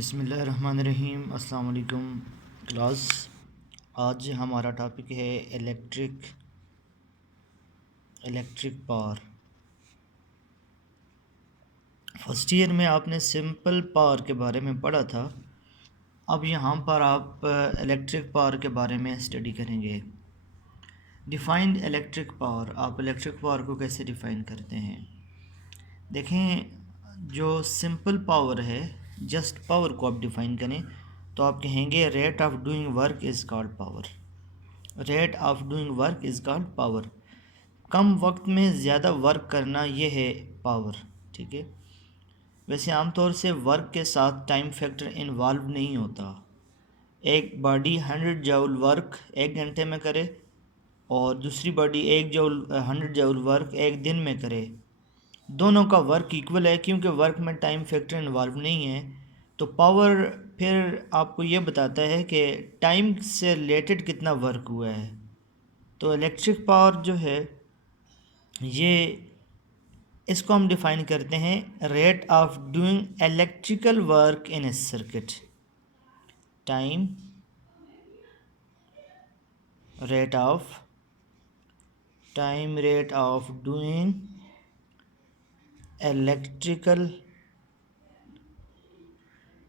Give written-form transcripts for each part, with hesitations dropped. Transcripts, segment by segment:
बिस्मिल्लाहिर्रहमानिर्रहीम। अस्सलाम वालेकुम क्लास। आज हमारा टॉपिक है इलेक्ट्रिक पावर। फर्स्ट ईयर में आपने सिंपल पावर के बारे में पढ़ा था। अब यहाँ पर आप इलेक्ट्रिक पावर के बारे में स्टडी करेंगे। डिफाइंड इलेक्ट्रिक पावर, आप इलेक्ट्रिक पावर को कैसे डिफ़ाइन करते हैं। देखें, जो सिंपल पावर है, जस्ट पावर को आप डिफ़ाइन करें तो आप कहेंगे rate of doing work is called power. Rate of doing work is called power. कम वक्त में ज़्यादा वर्क करना, ये है पावर। ठीक है। वैसे आमतौर से वर्क के साथ टाइम फैक्टर इन्वॉल्व नहीं होता। एक बॉडी 100 जूल वर्क 1 घंटे में करे और दूसरी बॉडी 100 जूल वर्क 1 दिन में करे, दोनों का वर्क इक्वल है क्योंकि वर्क में टाइम फैक्टर इन्वॉल्व नहीं है। तो पावर फिर आपको ये बताता है कि टाइम से रिलेटेड कितना वर्क हुआ है। तो इलेक्ट्रिक पावर जो है, ये इसको हम डिफ़ाइन करते हैं rate of doing electrical work in A circuit. Time rate of doing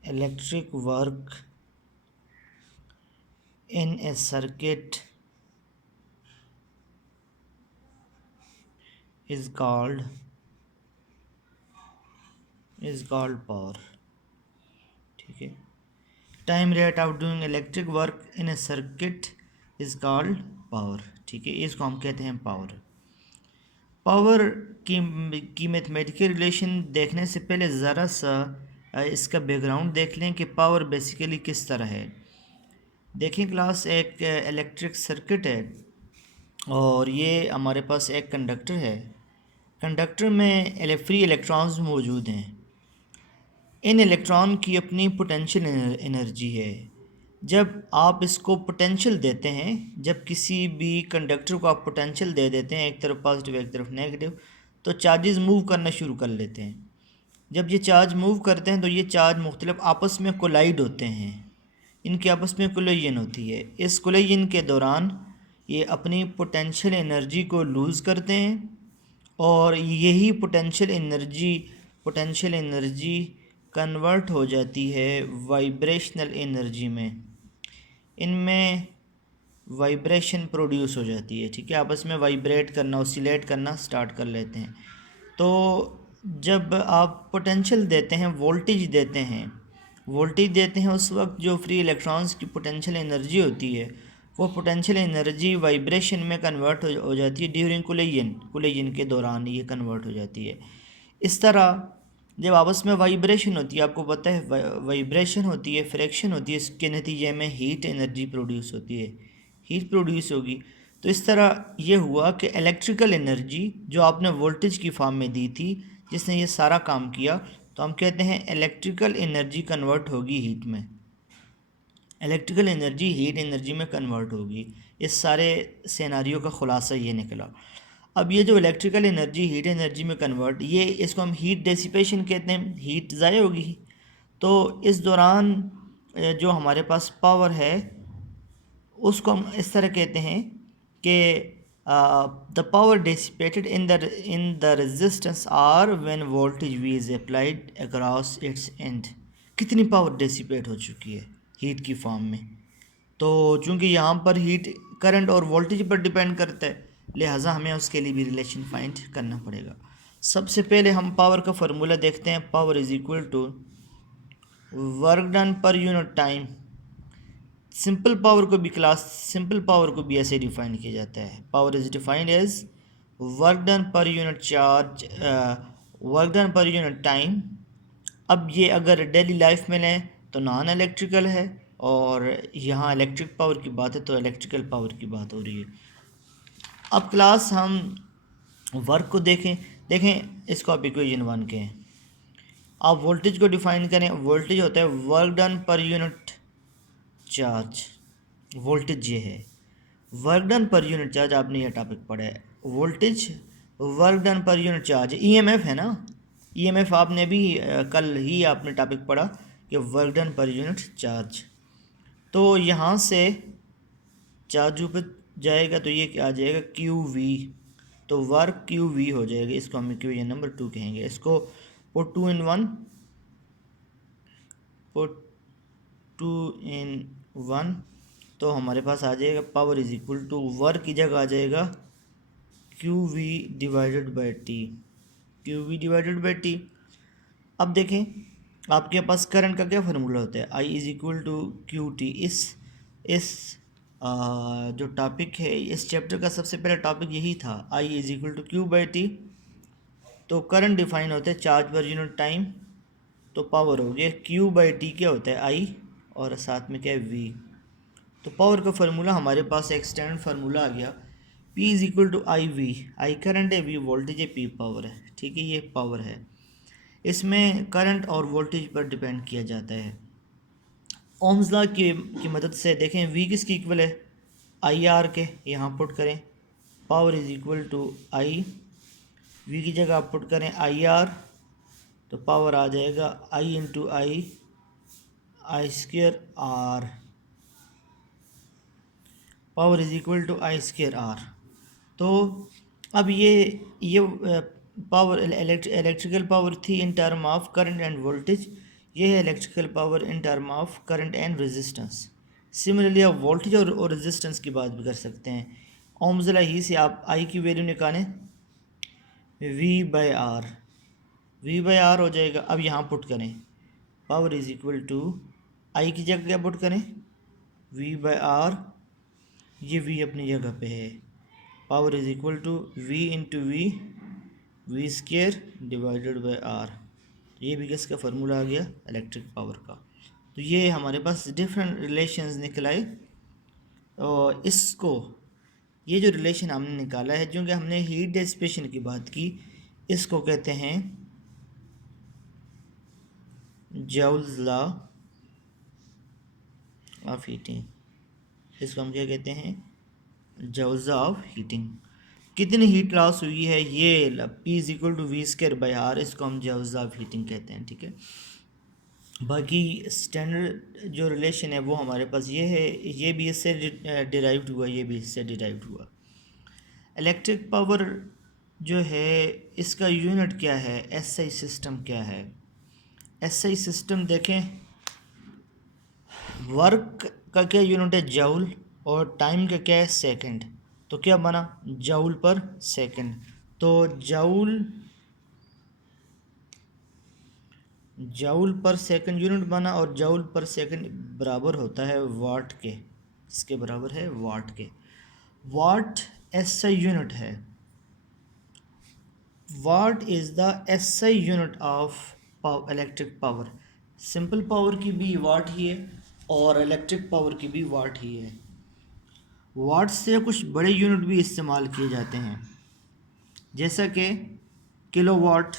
electric work in a circuit is called power। ठीक है। Time rate of doing electric work in A circuit is called power. ठीक है, इसको हम कहते हैं power. Power की mathematical relation देखने से पहले ज़रा सा इसका बैकग्राउंड देख लें कि पावर बेसिकली किस तरह है। देखें क्लास, एक इलेक्ट्रिक सर्किट है और ये हमारे पास एक कंडक्टर है। कंडक्टर में फ्री इलेक्ट्रॉन्स मौजूद हैं। इन इलेक्ट्रॉन की अपनी पोटेंशियल एनर्जी है। जब आप इसको पोटेंशियल देते हैं, जब किसी भी कंडक्टर को आप पोटेंशियल दे देते हैं, एक तरफ पॉजिटिव एक तरफ नेगेटिव, तो चार्जेस मूव करना शुरू कर लेते हैं। जब ये चार्ज मूव करते हैं तो ये चार्ज मुख्तलिफ आपस में कोलाइड होते हैं। इनके आपस में कोलिजन होती है। इस कोलिजन के दौरान ये अपनी पोटेंशियल एनर्जी को लूज़ करते हैं और यही पोटेंशियल एनर्जी कन्वर्ट हो जाती है वाइब्रेशनल एनर्जी में। इनमें वाइब्रेशन प्रोड्यूस हो जाती है। ठीक है, आपस में वाइब्रेट करना, ऑसिलेट करना स्टार्ट कर लेते हैं। तो जब आप पोटेंशियल देते हैं, वोल्टेज देते हैं, उस वक्त जो फ्री इलेक्ट्रॉन्स की पोटेंशियल एनर्जी होती है, वो पोटेंशियल एनर्जी वाइब्रेशन में कन्वर्ट हो जाती है। ड्यूरिंग कोलिजन के दौरान ये कन्वर्ट हो जाती है। इस तरह जब आपस में वाइब्रेशन होती है, आपको पता है वाइब्रेशन होती है, फ्रिक्शन होती है, इसके नतीजे में हीट एनर्जी प्रोड्यूस होती है, हीट प्रोड्यूस होगी। तो इस तरह ये हुआ कि इलेक्ट्रिकल एनर्जी जो आपने वोल्टेज की फॉर्म में दी थी, जिसने ये सारा काम किया, तो हम कहते हैं इलेक्ट्रिकल एनर्जी कन्वर्ट होगी हीट में। इलेक्ट्रिकल एनर्जी हीट एनर्जी में कन्वर्ट होगी। इस सारे सिनेरियो का खुलासा ये निकला। अब ये जो इलेक्ट्रिकल एनर्जी हीट एनर्जी में कन्वर्ट, ये इसको हम हीट डेसिपेशन कहते हैं। हीट ज़ाया होगी। तो इस दौरान जो हमारे पास पावर है, उसको हम इस तरह कहते हैं कि the power dissipated in the resistance R when voltage V is applied across its and. कितनी पावर डिसिपेट हो चुकी है हीट की फॉर्म में। तो चूँकि यहाँ पर हीट करंट और वोल्टेज पर डिपेंड करता है, लिहाजा हमें उसके लिए भी रिलेशन फाइंड करना पड़ेगा। सबसे पहले हम पावर का फार्मूला देखते हैं। Power is equal to work done per unit time. Simple power को भी ऐसे डिफाइन किया जाता है। Power is defined as work done per unit charge, work done per unit time. अब ये अगर डेली लाइफ में लें तो नॉन इलेक्ट्रिकल है, और यहाँ इलेक्ट्रिक पावर की बात है तो इलेक्ट्रिकल पावर की बात हो रही है। अब क्लास हम वर्क को देखें इसको आप इक्वेशन 1 के हैं। आप वोल्टेज को डिफाइन करें। वोल्टेज होता है work done per unit charge. Voltage ये है, work done per unit charge. आपने यह टॉपिक पढ़ा है, voltage work done per unit charge. EMF है ना, ईएमएफ आपने भी कल ही आपने टॉपिक पढ़ा या work done per unit charge. तो यहाँ से चार्ज ऊपर जाएगा तो ये क्या आ जाएगा, क्यू वी। तो वर्क क्यू वी हो जाएगा, इसको हम इक्वेशन नंबर 2 कहेंगे। इसको पुट 2 in 1, पुट 2 in 1, तो हमारे पास आ जाएगा power is equal to work की जगह आ जाएगा Q V divided by T, Q V divided by T. अब देखें आपके पास करंट का क्या फार्मूला होता है, I is equal to Q T. इस जो टॉपिक है, इस चैप्टर का सबसे पहला टॉपिक यही था, I is equal to Q by T. तो करंट डिफाइन होता है चार्ज पर यूनिट टाइम, तो पावर हो गया क्यू बाई टी, क्या होता है आई, और साथ में क्या है वी। तो पावर का फार्मूला हमारे पास एक स्टैंडर्ड फार्मूला आ गया, P is equal to I V. I current है, वी वोल्टेज है, P पावर है। ठीक है, ये पावर है। इसमें करंट और वोल्टेज पर डिपेंड किया जाता है। ओम्स लॉ की मदद से देखें वी किसकी इक्वल है, आई आर के। यहाँ पुट करें power is equal to I, V की जगह आप पुट करें आई आर, तो पावर आ जाएगा I into I, I square R, power is equal to I square R. तो अब ये पावर इलेक्ट्रिकल पावर थी in term of current and voltage, ये है electrical power in term of current and resistance. Similarly आप voltage और resistance की बात भी कर सकते हैं। ओम्स लॉ ही से आप आई की वैल्यू निकालें, V by R, V by R हो जाएगा। अब यहाँ पुट करें power is equal to I की जगह क्या पुट करें, वी बाई आर, ये वी अपनी जगह पे है, power is equal to V into V, V square divided by R. ये भी किसका फार्मूला आ गया, इलेक्ट्रिक पावर का। तो ये हमारे पास डिफरेंट रिलेशंस निकल आए, और इसको ये जो रिलेशन हमने निकाला है, क्योंकि हमने हीट डिसिपेशन की बात की, इसको कहते हैं जॉल्स लॉ ऑफ हीटिंग। इसको हम क्या कहते हैं, जॉल्स ऑफ हीटिंग। कितनी हीट लॉस हुई है, ये P is equal to V square by R, इसको हम जॉल्स ऑफ हीटिंग कहते हैं। ठीक है, बाकी स्टैंडर्ड जो रिलेशन है वो हमारे पास ये है, ये भी इससे डिराइव्ड हुआ, ये भी इससे डिराइव्ड हुआ। इलेक्ट्रिक पावर जो है इसका यूनिट क्या है, एसआई सिस्टम क्या है। एसआई सिस्टम देखें, वर्क का क्या यूनिट है, जूल, और टाइम का क्या है, सेकंड। तो क्या बना, जूल पर सेकंड। तो जूल पर सेकंड यूनिट बना, और जूल पर सेकंड बराबर होता है वाट के। इसके बराबर है वाट के। वाट एसआई यूनिट है, what is the SI unit of electric power. Simple power की भी वाट ही है, और इलेक्ट्रिक पावर की भी वाट ही है। वाट से कुछ बड़े यूनिट भी इस्तेमाल किए जाते हैं, जैसा कि किलोवाट।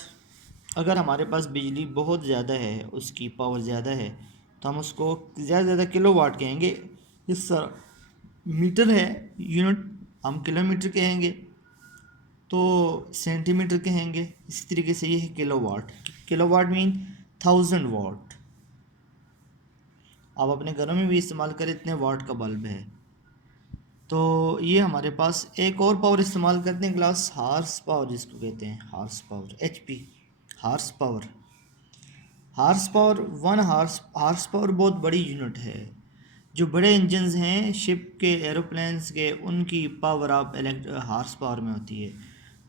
अगर हमारे पास बिजली बहुत ज़्यादा है, उसकी पावर ज़्यादा है, तो हम उसको ज़्यादा से ज़्यादा किलोवाट कहेंगे। इस तरह मीटर है यूनिट, हम किलोमीटर कहेंगे, तो सेंटीमीटर कहेंगे। इसी तरीके से ये है किलोवाट। किलोवाट मीन 1000 वाट। आप अपने घरों में भी इस्तेमाल करें, इतने वाट का बल्ब है। तो ये हमारे पास एक और पावर इस्तेमाल करते हैं क्लास, हार्स पावर जिसको कहते हैं, horsepower, HP, horsepower. Horsepower, one horsepower बहुत बड़ी यूनिट है। जो बड़े इंजन्स हैं शिप के, एरोप्लेन्स के, उनकी पावर आप हार्स पावर में होती है।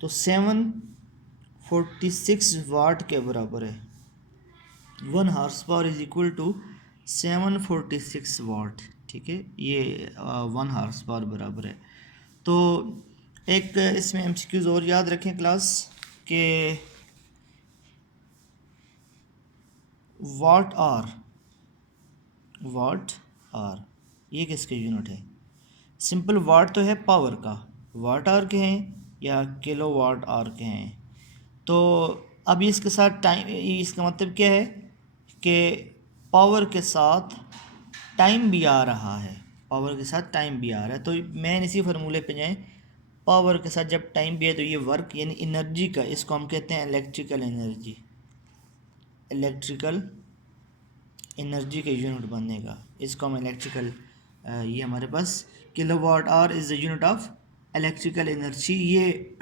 तो 746 वाट के बराबर है। 1 horsepower is equal to 746 watt. ठीक है, ये 1 हार्स पावर बराबर है। तो एक इसमें MCQs और याद रखें क्लास के, वाट आर ये किसके यूनिट है। सिंपल वाट तो है पावर का, वाट आर के हैं या किलो वाट आर के हैं। तो अब इसके साथ टाइम, इसका मतलब क्या है कि पावर के साथ टाइम भी आ रहा है, पावर के साथ टाइम भी आ रहा है। तो मेन इसी फार्मूले पे जाएं, पावर के साथ जब टाइम भी है तो ये वर्क यानी एनर्जी का, इसको हम कहते हैं इलेक्ट्रिकल एनर्जी, इलेक्ट्रिकल एनर्जी का यूनिट बनेगा, इसको हम इलेक्ट्रिकल, ये हमारे पास kilowatt hour is the unit of electrical energy. ये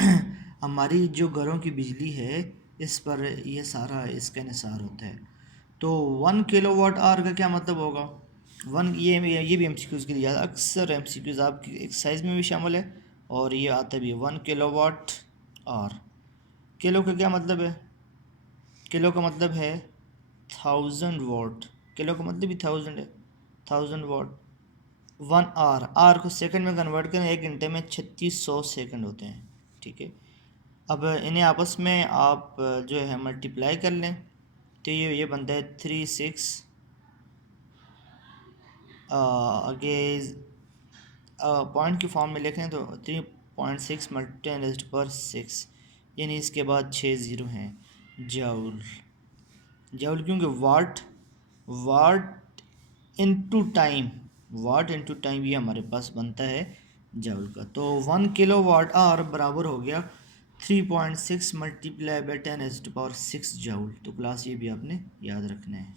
हमारी जो घरों की बिजली है इस पर ये सारा इसका निसार होता है। तो 1 किलोवाट आवर का क्या मतलब होगा? वन ये भी एमसीक्यूज़ के लिए अक्सर एमसीक्यूज़ आपकी एक्सरसाइज में भी शामिल है और ये आता भी है 1 किलोवाट आवर। किलो का क्या मतलब है? किलो का मतलब है 1000 वाट। किलो का मतलब भी 1000 है, 1000 वाट। 1 आवर, आवर को सेकंड में कन्वर्ट करें, 1 घंटे में 3600 सेकंड होते हैं, ठीक है। अब इन्हें आपस में आप जो है मल्टीप्लाई कर लें तो ये बनता है 36 आगे पॉइंट की फॉर्म में लिखें तो 3.6 × 10⁻⁶, यानी इसके बाद 6 ज़ीरो हैं। जाउल, जाउल क्योंकि वाट, वाट इनटू टाइम, वाट इनटू टाइम ये हमारे पास बनता है जाउल का। तो 1 किलोवाट आवर बराबर हो गया 3.6 × 10⁻⁶ जाउल। तो क्लास ये भी आपने याद रखना है।